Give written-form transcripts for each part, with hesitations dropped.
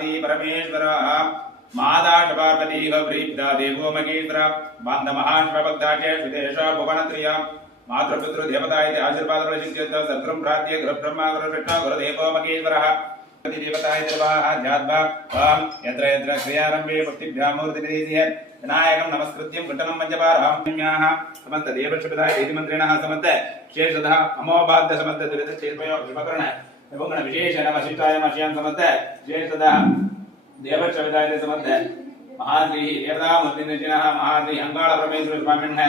पार्वती परमेश्वरः मादाशपार्वती गौरीपिता देवो महेश्वर बान्धमहाश्वभक्ताचे सुदेश भुवनत्रिय मातृपुत्र देवता इति आशीर्वादरचित्यर्थ सत्रं प्रार्थ्य गुरुब्रह्मा गुरुविष्णु गुरुदेवो महेश्वरः देवता इति ध्यात्वा यत्र यत्र क्रियारम्भे भक्तिभ्यां मूर्तिभिः विनायकं नमस्कृत्यं घृतनं मञ्जपारहाम्याः समस्त देवशुभदाय इति मन्त्रिणः समस्त शेषतः अमोबाद्य समस्त दुरितचेतयो विपकरण एवं विशेषण वशिष्ठाय मह्यं समस्त शेषतः देवशुभदाय समस्त महाद्री देवता मूर्तिनिर्जनः महाद्री अंगाळ परमेश्वर स्वामिनः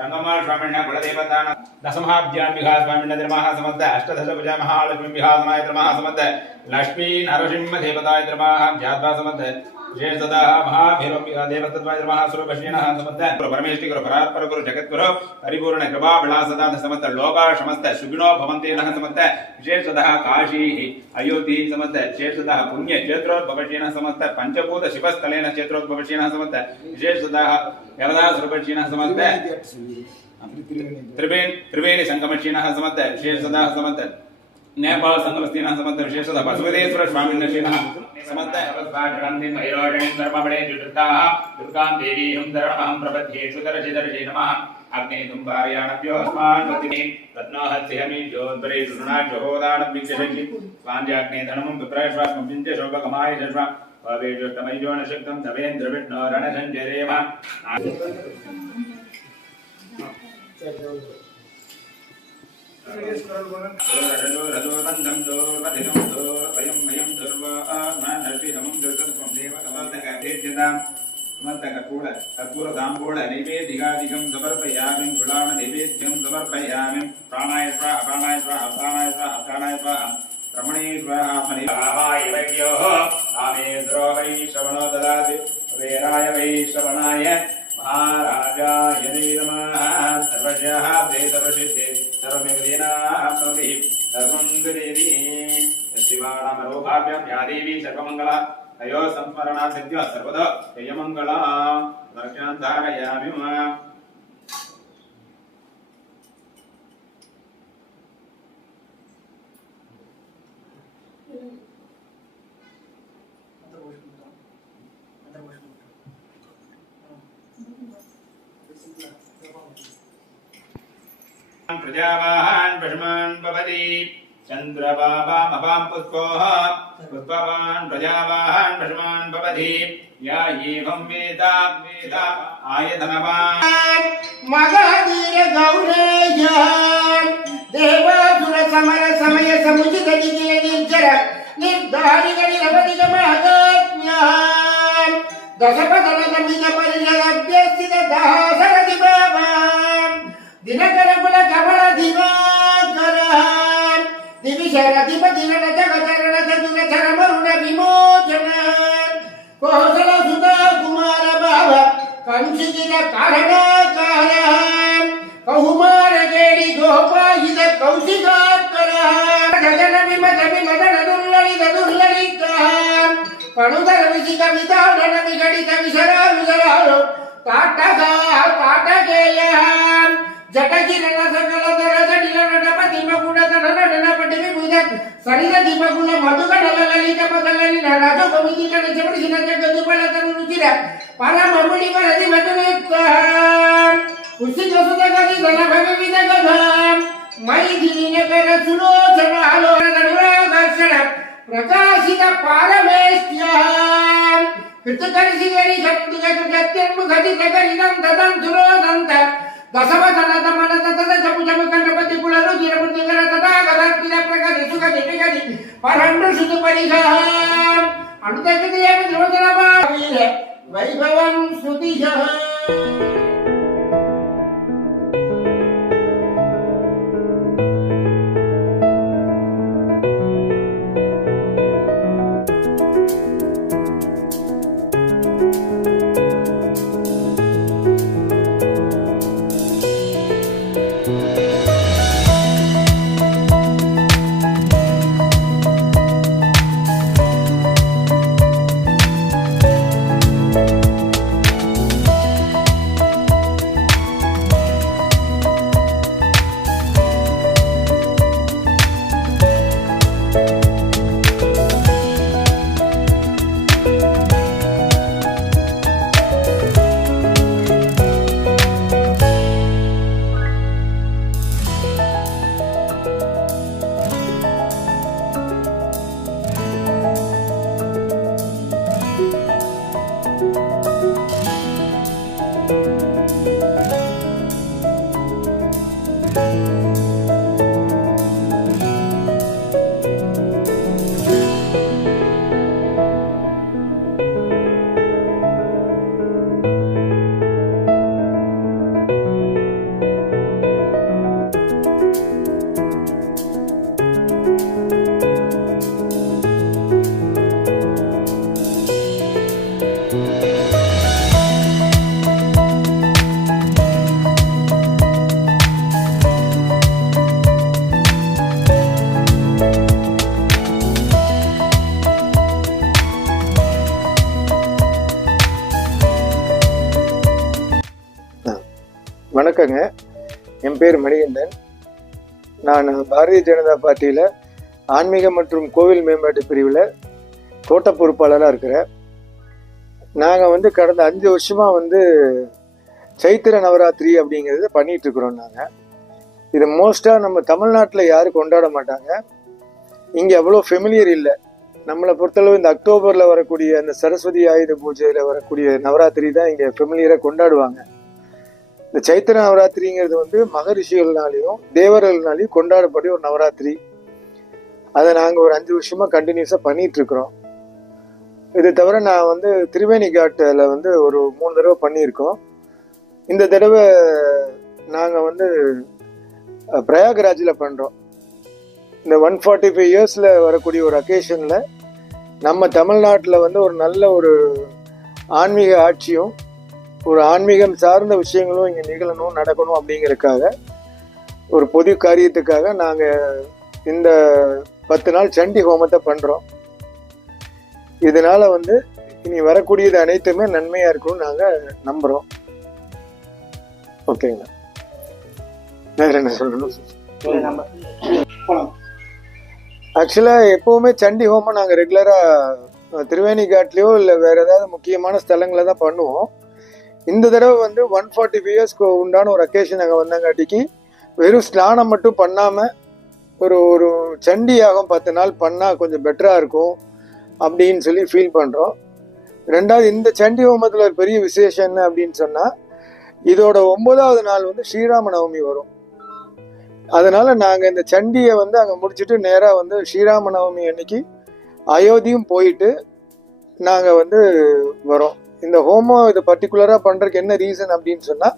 रंगमाळ स्वामिनः कुलदेवतान दशमहाभ्याम्बिका स्वामिनः धर्मः समस्त अष्टदशभुजा महालक्ष्मीभिः समायतर्मः समस्त लक्ष्मी नरसिंह देवताय धर्मः ध्यात्वा समस्त विशेषतः महाभैरव देवतत्वाय धर्मः स्वरूपशीनः समस्त परमेश्वरी गुरु परात्पर गुरु जगद्गुरु परिपूर्ण कृपा विलासदान समस्त लोका समस्त सुखिनो भवन्ति नः समस्त विशेषतः काशी अयोध्या समस्त विशेषतः पुण्य क्षेत्रोद्भवशीनः समस्त पंचभूत शिवस्थलेन क्षेत्रोद्भवशीनः समस्त विशेषतः यरदा स्वरूपशीनः समस्त त्रिवेणी संगमशीनः समस्त विशेषतः समस्त नेपाल संगमस्थीनः समस्त विशेषतः बसवेश्वर स्वामिनः समस्त अवस्वाचरन्ति मैरोजणीं धर्मबले जुटाः दुर्गां देवीं धर्महं प्रपद्ये सुदर्शि नमः अग्ने तुम्बारयाणभ्यो अस्मान् पतिः रत्नोहस्यमि ज्योत्परे सुनाज्योदानं विक्षेपि स्वाञ्जाग्ने धर्मं विप्रश्वासं चिन्त्य शोभकमाय शश्वा भवेष्टमय्यो न शक्तं तवेन्द्र विष्णो रणसञ्जरेम कर्पूर तांबूल नैवेद्यं समर्पयामि फुलान नैवेद्यं समर्पयामि प्राणाय स्वाहा प्राणाय स्वाहा प्राणाय स्वाहा प्राणाय स्वाहा रमणे स्वाहा मणिभावाय वैद्योः कामेश्वरो वै श्रवणो ददाति वेराय वै श्रवणाय महाराजाय नमः सर्वस्याः देवसिद्धे सर्वमेवदेनाप्नोति सर्वं विदेहि शिवानामरोभाव्यं या देवी सर्वमङ्गला तयो संस्मरणा सिद्ध्या सर्वदा जयमङ्गला दर्शनं धारयामि प्रजावाहन पशुमान् भवति चन्द्रबाबामपां पुष्पोः पुष्पवान् प्रजावाहन पशुमान् भवति या एवं वेद आयतनवान् मगधीर गौरेय देवासुर समर समय समुचित दिगिल निर्जर निर्धारिगणिरवधिक महदाज्ञान् दशपदलगमित परिजलभ्यस्थित दासरथि भावान् दिनकर कुल कमल दिवाकर दिविशरधिपति रण जगचरण चतुरचर मरुण विमोचन कौशल सुधा कुमार भाव कंसिगिर कारणाकार कहुमार गेडी गोपाहित कौशिकाकर गगन विमत विमदन दुर्ललित कणुधर विशिक विधान विघटित विशरा विशरालो काटकेय जटकिरण सकल दर जटिल नटपति मकुडधर नटनपटि विभुज सरिद दीपकुल मधुकटल ललित पदललिन राजो कविदिकन चपड़िन जगदुपल तनु रुचिर परम मुनि परदि मधुनित कुसित सुत गति धन भविविद गधाम मई दीन कर सुलोचन आलोचन अनुरागर्षण प्रकाशित पारमेष्ट्याम कृतकर्षिगरि शब्दगत्यन्मुखति गरिनं ददं दुरोदन्त दशवदनद मनद तद जपु जपु कंठपति कुलरु जिरपुति कर तदा गदर्पित प्रगति सुगति विगति परंडु सुतु परिघाम अनुतकति एवं द्रोदन भावीर वैभवं स्तुतिः வணக்கங்க. என் பேர் மணிகண்டன். நான் பாரதிய ஜனதா பார்ட்டியில் ஆன்மீக மற்றும் கோவில் மேம்பாட்டு பிரிவில் கோட்ட பொறுப்பாளராக இருக்கிறேன். நாங்கள் கடந்த 5 வருஷமாக சைத்திர நவராத்திரி அப்படிங்கிறது பண்ணிகிட்ருக்குறோம். நாங்கள் இது மோஸ்ட்டாக நம்ம தமிழ்நாட்டில் யாரும் கொண்டாட மாட்டாங்க. இங்கே அவ்வளோ ஃபெமிலியர் இல்லை. நம்மளை பொறுத்தளவு இந்த அக்டோபரில் வரக்கூடிய அந்த சரஸ்வதி ஆயுத பூஜையில் வரக்கூடிய நவராத்திரி தான் இங்கே ஃபெமிலியராக கொண்டாடுவாங்க. இந்த சைத்திர நவராத்திரிங்கிறது மகரிஷிகள்னாலையும் தேவர்கள்னாலையும் கொண்டாடப்படிய ஒரு நவராத்திரி. அதை நாங்கள் ஒரு 5 வருஷமாக கண்டினியூஸாக பண்ணிகிட்ருக்குறோம். இது தவிர நான் திரிவேணி காட்டில் ஒரு 3 தடவை பண்ணியிருக்கோம். இந்த தடவை நாங்கள் பிரயாகராஜில் பண்ணுறோம். இந்த 145 இயர்ஸில் வரக்கூடிய ஒரு அக்கேஷனில் நம்ம தமிழ்நாட்டில் ஒரு நல்ல ஒரு ஆன்மீக ஆட்சியும் ஒரு ஆன்மீகம் சார்ந்த விஷயங்களும் இங்கே நிகழணும், நடக்கணும் அப்படிங்கிறதுக்காக ஒரு பொது காரியத்துக்காக நாங்கள் இந்த 10 நாள் சண்டி ஹோமத்தை பண்ணுறோம். இதனால் இனி வரக்கூடியது அனைத்துமே நன்மையாக இருக்கும்னு நாங்கள் நம்புகிறோம். ஓகேங்க, வேற என்ன சொல்லணும்? ஆக்சுவலாக எப்போவுமே சண்டி ஹோமம் நாங்கள் ரெகுலராக திருவேணி காட்லேயோ இல்லை வேறு ஏதாவது முக்கியமான ஸ்தலங்களை தான் பண்ணுவோம். இந்த தடவை 145 இயர்ஸ்க்கு உண்டான ஒரு அக்கேஷன் நாங்கள் வந்தங்காட்டிக்கு வெறும் ஸ்நானம் மட்டும் பண்ணாமல் ஒரு சண்டி யாகம் 10 நாள் பண்ணால் கொஞ்சம் பெட்டராக இருக்கும் அப்படின்னு சொல்லி ஃபீல் பண்ணுறோம். ரெண்டாவது, இந்த சண்டி ஹோமத்தில் ஒரு பெரிய விசேஷம் என்ன அப்படின்னு சொன்னால், இதோட 9வது நாள் ஸ்ரீராம நவமி வரும். அதனால நாங்கள் இந்த சண்டியை அங்கே முடிச்சுட்டு நேராக ஸ்ரீராம நவமி அன்னைக்கு அயோத்தியும் போயிட்டு நாங்கள் வரோம். இந்த ஹோமம் இது பர்டிகுலராக பண்ணுறதுக்கு என்ன ரீசன் அப்படின்னு சொன்னால்,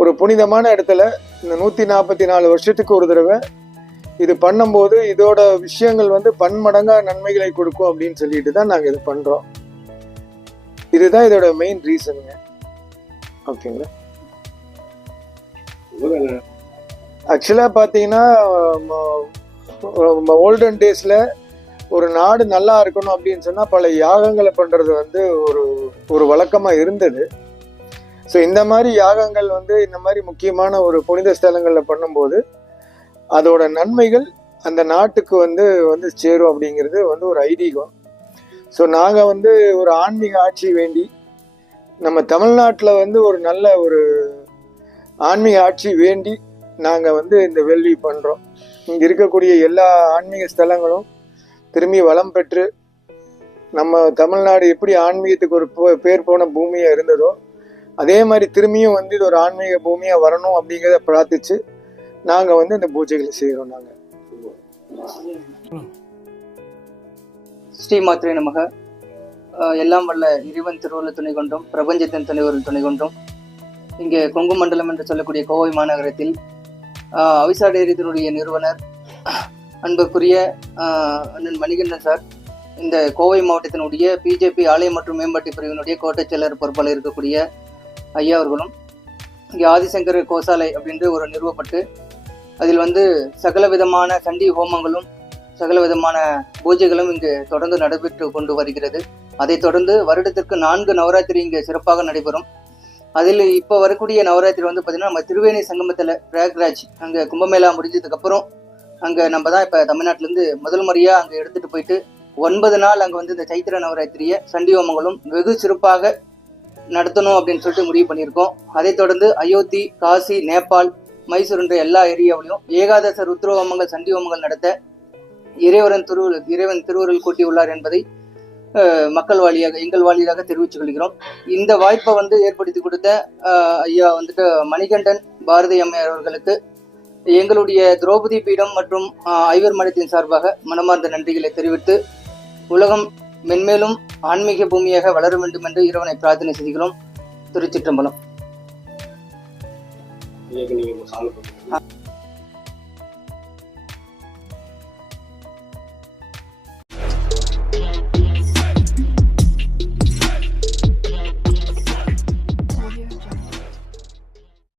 ஒரு புனிதமான இடத்துல இந்த 144 வருஷத்துக்கு ஒரு தடவை இது பண்ணும்போது இதோட விஷயங்கள் பன்மடங்கா நன்மைகளை கொடுக்கும் அப்படின்னு சொல்லிட்டு தான் நாங்கள் இது பண்ணுறோம். இதுதான் இதோட மெயின் ரீசனுங்க. ஓகேங்களா? ஆக்சுவலாக பார்த்தீங்கன்னா ஓல்டன் டேஸில் ஒரு நாடு நல்லா இருக்கணும் அப்படின்னு சொன்னால் பல யாகங்களை பண்ணுறது ஒரு வழக்கமாக இருந்தது. ஸோ இந்த மாதிரி யாகங்கள் இந்த மாதிரி முக்கியமான ஒரு புனித ஸ்தலங்களில் பண்ணும்போது அதோட நன்மைகள் அந்த நாட்டுக்கு சேரும் அப்படிங்கிறது ஒரு ஐதீகம். ஸோ நாங்கள் ஒரு ஆன்மீக ஆட்சி வேண்டி நம்ம தமிழ்நாட்டில் ஒரு நல்ல ஒரு ஆன்மீக ஆட்சி வேண்டி நாங்கள் இந்த வேள்வி பண்ணுறோம். இங்கே இருக்கக்கூடிய எல்லா ஆன்மீக ஸ்தலங்களும் திரும்பி வளம் பெற்று நம்ம தமிழ்நாடு எப்படி ஆன்மீகத்துக்கு ஒரு பேர் போன பூமியாக இருந்ததோ அதே மாதிரி திரும்பியும் இது ஒரு ஆன்மீக பூமியாக வரணும் அப்படிங்கிறத பிரார்த்திச்சு நாங்கள் இந்த பூஜைகளை செய்கிறோம். நாங்கள் ஸ்ரீ மாத்ரே நமக. எல்லாம் வல்ல இறைவன் திருவருள் துணை கொண்டும் பிரபஞ்சத்தின் துணைவருள் துணை கொண்டும் இங்கே கொங்கு மண்டலம் என்று சொல்லக்கூடிய கோவை மாநகரத்தில் அவிசா டெய்ரியினுடைய நிறுவனர் அன்புக்குரிய அண்ணன் மணிகண்டன் சார், இந்த கோவை மாவட்டத்தினுடைய பிஜேபி ஆலய மற்றும் மேம்பாட்டு பிரிவினுடைய கோட்டச் செயலர் பொறுப்பாளர் இருக்கக்கூடிய ஐயா அவர்களும் இங்கே ஆதிசங்கர் கோசாலை அப்படின்று ஒரு நிறுவப்பட்டு அதில் சகல விதமான சண்டி ஹோமங்களும் சகல விதமான பூஜைகளும் இங்கு தொடர்ந்து நடைபெற்று கொண்டு வருகிறது. அதைத் தொடர்ந்து வருடத்திற்கு 4 நவராத்திரி இங்கே சிறப்பாக நடைபெறும். அதில் இப்போ வரக்கூடிய நவராத்திரி பார்த்தீங்கன்னா நம்ம திருவேணி சங்கமத்தில் பிரயாக்ராஜ் அங்கே கும்பமேளா முடிஞ்சதுக்கப்புறம் அங்கே நம்ம தான் இப்போ தமிழ்நாட்டிலேருந்து முதல் முறையாக அங்கே எடுத்துகிட்டு போயிட்டு 9 நாள் அங்கே இந்த சைத்திர நவராத்திரியை சண்டி ஹோமங்களும் வெகு சிறப்பாக நடத்தணும் அப்படின்னு சொல்லிட்டு முடிவு பண்ணியிருக்கோம். அதைத் தொடர்ந்து அயோத்தி, காசி, நேபாள், மைசூர் என்ற எல்லா ஏரியாவிலையும் ஏகாதச ருத்ர ஹோமங்கள் சண்டி ஹோமங்கள் நடத்த இறைவன் திருவருள் கூட்டியுள்ளார் என்பதை மக்கள் வாலியாக எங்கள் வாலியாக தெரிவித்துக் கொள்கிறோம். இந்த வாய்ப்பை ஏற்படுத்தி கொடுத்த ஐயா மணிகண்டன் பாரதி அம்மையார் அவர்களுக்கு எங்களுடைய திரௌபதி பீடம் மற்றும் ஐவர் மடத்தின் சார்பாக மனமார்ந்த நன்றிகளை தெரிவித்து உலகம் மென்மேலும் ஆன்மீக பூமியாக வளர வேண்டும் என்று இறைவனை பிரார்த்தனை செய்கிறோம். திருச்சிற்றம்பலம்.